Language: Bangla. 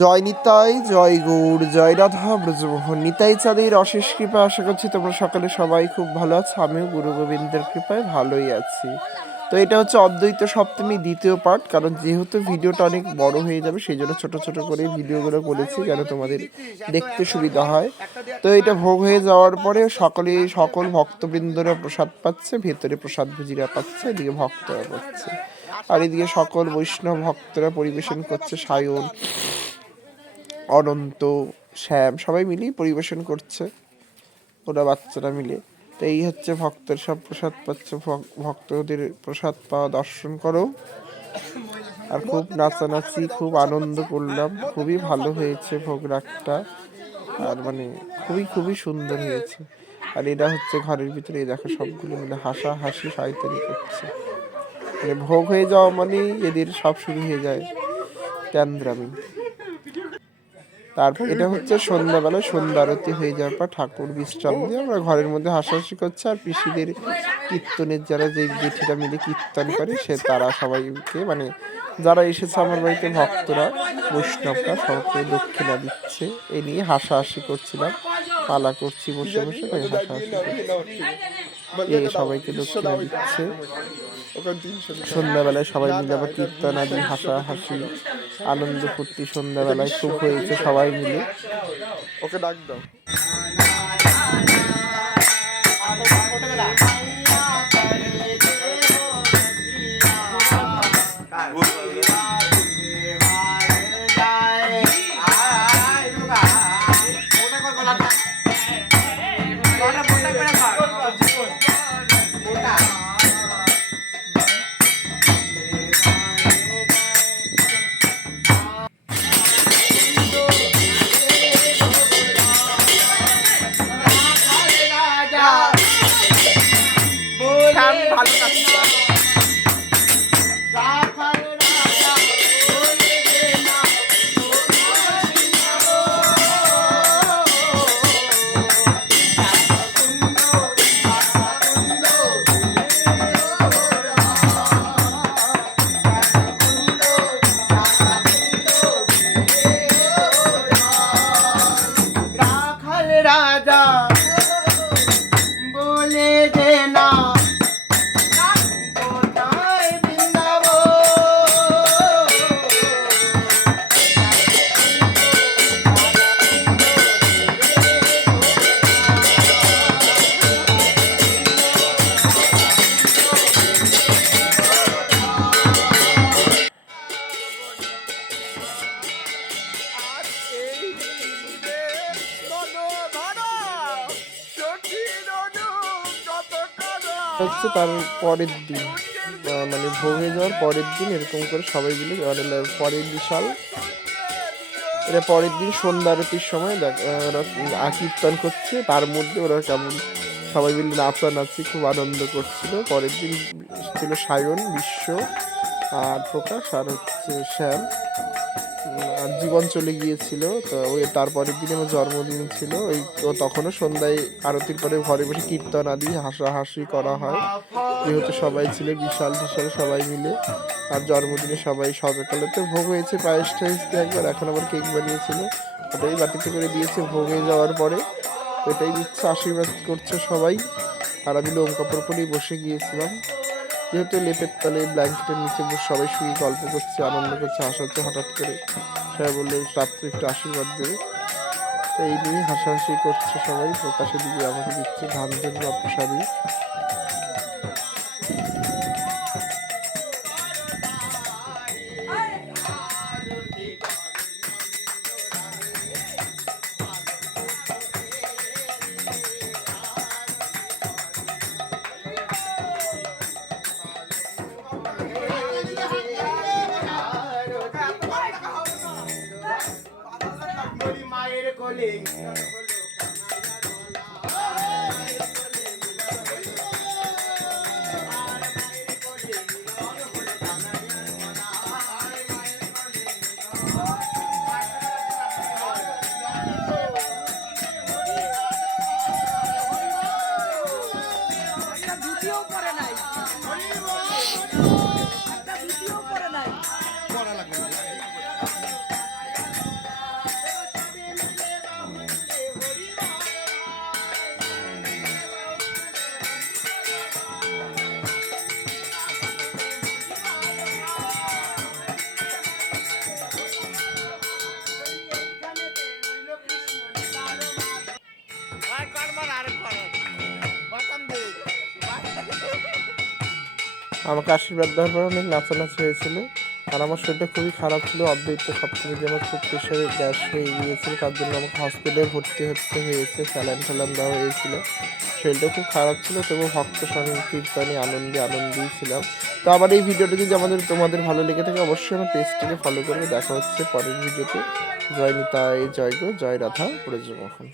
জয় নিতাই, জয় গৌর, জয় রাধা ব্রজমোহন। নিতাই চাঁদের অশেষ কৃপা, আশা করছি তোমরা সকালে সবাই খুব ভালো আছো। আমিও গুরু গোবিন্দের কৃপায় ভালোই আছি। তো এটা হচ্ছে অদ্বৈত সপ্তমী দ্বিতীয় পার্ট, কারণ যেহেতু ভিডিওটা অনেক বড় হয়ে যাবে সেই জন্য ছোট ছোট করে ভিডিওগুলো করেছি যেন তোমাদের দেখতে সুবিধা হয়। তো এটা ভোগ হয়ে যাওয়ার পরে সকল ভক্তবৃন্দরা প্রসাদ পাচ্ছে, ভেতরে প্রসাদ ভুজিরা পাচ্ছে, এদিকে ভক্তরা পাচ্ছে, আর এদিকে সকল বৈষ্ণব ভক্তরা পরিবেশন করছে। সায়ন, অনন্ত, শ্যাম সবাই মিলেই পরিবেশন করছে, ওরা বাচ্চারা মিলে। তো এই হচ্ছে ভক্তের সব প্রসাদ পাচ্ছে, ভক্তদের প্রসাদ পাওয়া দর্শন করো। আর খুব নাচানাচি, খুব আনন্দ করলাম, খুবই ভালো হয়েছে ভোগ রাগটা, আর মানে খুবই খুবই সুন্দর হয়েছে। আর এরা হচ্ছে ঘরের ভিতরে দেখো সবগুলো মিলে হাসাহাসি শয়তানি করছে, মানে ভোগ হয়ে যাওয়া মানেই এদের সব শুরু হয়ে যায় ক্যান্দ্রামি। তারপর এটা হচ্ছে সন্ধ্যাবেলা, সন্ধ্যা আরতি হয়ে যাওয়ার পর ঠাকুর বিশ্রাম দিয়ে আমরা ঘরের মধ্যে হাসাহাসি করছে। আর পিসিদের কীর্তনের যারা যে জেঠিরা মিলে কীর্তন করে তারা সবাইকে, মানে যারা এসেছে আমার বাড়িতে ভক্তরা বৈষ্ণবরা সবাইকে দক্ষিণা দিচ্ছে। এই নিয়ে হাসাহাসি করছিলাম, পালা করছি বসে বসে, তাই হাসাহাসি করছি। সবাইকে দক্ষিণা দিচ্ছে। সন্ধ্যাবেলায় সবাই মিলে আবার কীর্তন আদি হাসাহাসি আনন্দ ফুর্তি সন্ধ্যাবেলায় খুব হয়েছে সবাই মিলে। ওকে ডাক দাও। ভালো লাগছে। রাজা বলে যে না হচ্ছে তার পরের দিন, মানে ভোগ হয়ে যাওয়ার পরের দিন এরকম করে সবাই মিলে পরের বিশাল এটা পরের দিন সন্ধ্যা আরতির সময় ওরা কীর্তন করছে, তার মধ্যে ওরা কেমন সবাই মিলে নাচানাচি খুব আনন্দ করছিল। পরের দিন ছিল সায়ন, বিশ্ব, আর প্রকাশ, আর হচ্ছে শ্যাম, আর জীবন চলে গিয়েছিল। তো ওই তারপরের দিন আমার জন্মদিন ছিল। ওই তো তখনও সন্ধ্যায় আরতির পরে ঘরে বসে কীর্তন আদি হাসাহাসি করা হয়, যেহেতু সবাই ছিল বিশাল বিশাল সবাই মিলে। আর জন্মদিনে সবাই সকালেতে ভোগ হয়েছে, পায়েস টায়েস দিয়ে একবার, এখন আবার কেক বানিয়েছিল, ওটাই বাটিতে করে দিয়েছে ভোগ হয়ে যাওয়ার পরে। এটাই দিচ্ছে, আশীর্বাদ করছে সবাই। আর আমি লোম কাপড় পরেই বসে গিয়েছিলাম, যেহেতু লেপের তলে ব্ল্যাঙ্কেটের নিচে বসে সবাই শুয়ে গল্প করছে, আনন্দ করছে, হাসাচ্ছে। হঠাৎ করে সবাই বললো রাত্রে একটু আশীর্বাদ দেবে, তো এই নিয়ে হাসাহাসি করছে সবাই। প্রকাশের দিকে আমাকে দিচ্ছে ধান ধন্য প্রসাদী। মায়ের কোলে আমাকে আশীর্বাদ দেওয়ার পর অনেক নাচানাচি হয়েছিল। আর আমার শরীরটা খুবই খারাপ ছিল, অর্ধেক সবথেকে যে আমার খুব প্রেশারে গ্যাস হয়ে গিয়েছিল, তার জন্য আমাকে হসপিটালে ভর্তি হতে হয়েছে, স্যালাইন ফ্যালাইন দেওয়া হয়েছিল। শরীরটা খুব খারাপ ছিল, তবু ভক্ত সংকীর্তনে আনন্দেই ছিলাম। তো আবার এই ভিডিওটা যদি তোমাদের ভালো লেগে থাকে, অবশ্যই আমার পেজটিকে ফলো করবে। দেখা হচ্ছে পরের ভিডিওতে। জয় নিতাই, জয় গো, জয় রাধা, প্রজমোহন।